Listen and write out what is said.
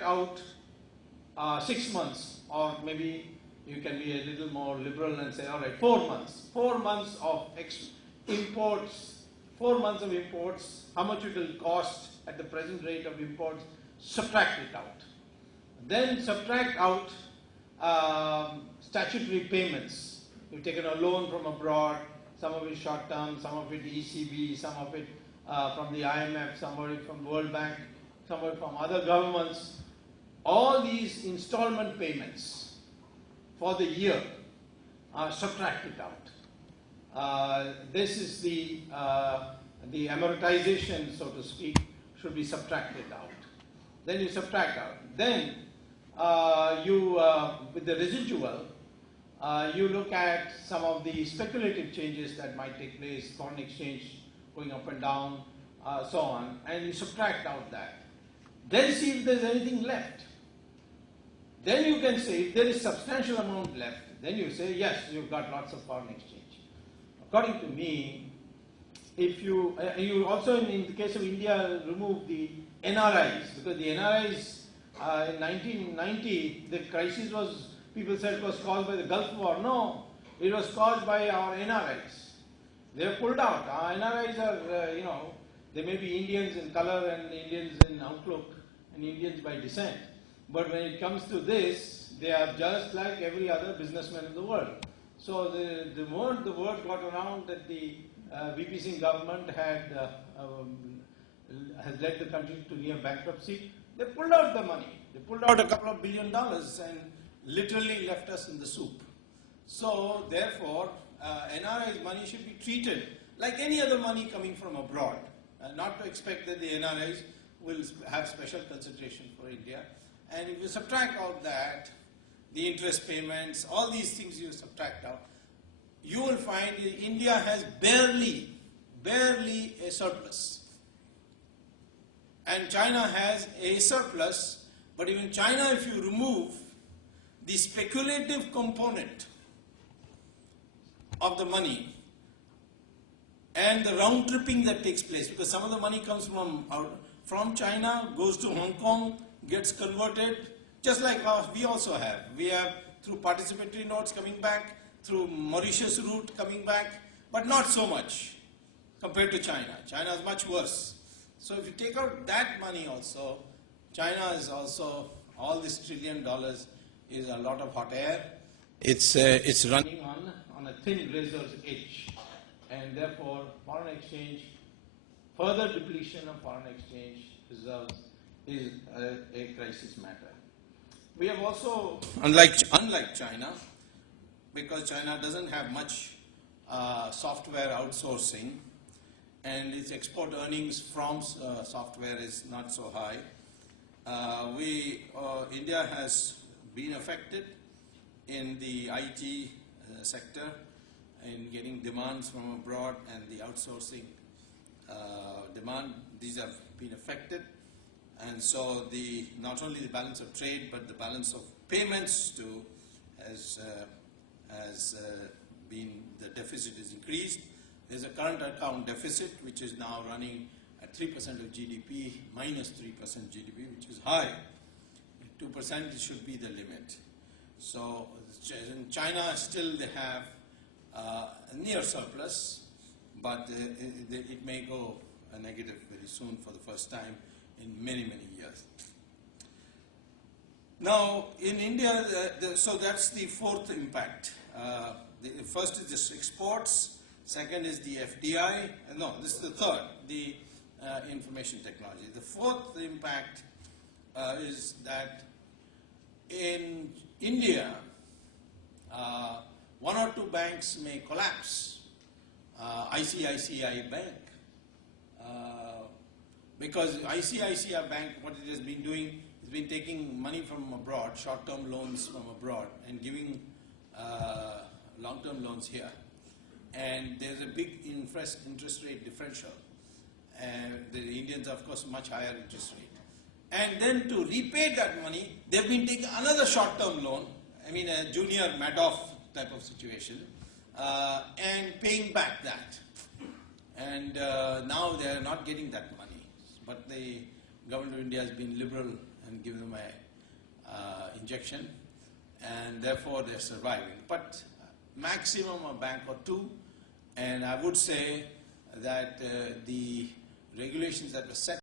out 6 months, or maybe you can be a little more liberal and say, all right, 4 months. 4 months of imports, 4 months of imports, how much it will cost at the present rate of imports, subtract it out. Then subtract out statutory payments. You've taken a loan from abroad, some of it short term, some of it ECB, some of it from the IMF, some of it from the World Bank, some of it from other governments. All these installment payments for the year are subtracted out. This is the amortization, so to speak, should be subtracted out. Then you subtract out. Then with the residual, you look at some of the speculative changes that might take place, foreign exchange going up and down, so on, and you subtract out that. Then see if there's anything left. Then you can say, if there is substantial amount left, then you say, yes, you've got lots of foreign exchange. According to me, if you also in the case of India remove the NRIs, because the NRIs in 1990, the crisis was, people said it was caused by the Gulf War. No, it was caused by our NRIs. They are pulled out. Our NRIs are, they may be Indians in color and Indians in outlook and Indians by descent. But when it comes to this, they are just like every other businessman in the world. So the moment the word got around that the VP Singh government has led the country to near bankruptcy, they pulled out the money. They pulled out a couple of $1 billion and literally left us in the soup. So therefore, NRI's money should be treated like any other money coming from abroad. Not to expect that the NRIs will have special consideration for India. And if you subtract out that, the interest payments, all these things you subtract out, you will find India has barely a surplus. And China has a surplus, but even China, if you remove the speculative component of the money and the round tripping that takes place, because some of the money comes from China, goes to Hong Kong, gets converted, just like we also have. We have through participatory notes coming back, through Mauritius route coming back, but not so much compared to China. China is much worse. So if you take out that money also, China is also, all this $1 trillion is a lot of hot air. It's running on a thin razor's edge, and therefore foreign exchange, further depletion of foreign exchange reserves is a crisis matter. We have also, unlike China, because China doesn't have much software outsourcing, and its export earnings from software is not so high. India has been affected in the IT sector in getting demands from abroad, and the outsourcing demand, these have been affected. And so not only the balance of trade, but the balance of payments too has been, the deficit is increased. There's a current account deficit which is now running at 3% of GDP, minus 3% GDP, which is high. 2% should be the limit. So in China still they have a near surplus, but it may go negative very soon for the first time in many, many years. Now, in India, so that's the fourth impact. The first is just exports, second is the FDI, no, this is the third, the information technology. The fourth impact is that in India, one or two banks may collapse. ICICI Bank. Because ICICI Bank, what it has been doing, has been taking money from abroad, short-term loans from abroad, and giving long-term loans here. And there's a big interest rate differential. And the Indians, of course, much higher interest rate. And then to repay that money, they've been taking another short-term loan, I mean a junior Madoff type of situation, and paying back that. And now they are not getting that money. But the government of India has been liberal and and give them a injection, and therefore they're surviving. But maximum a bank or two, and I would say that the regulations that were set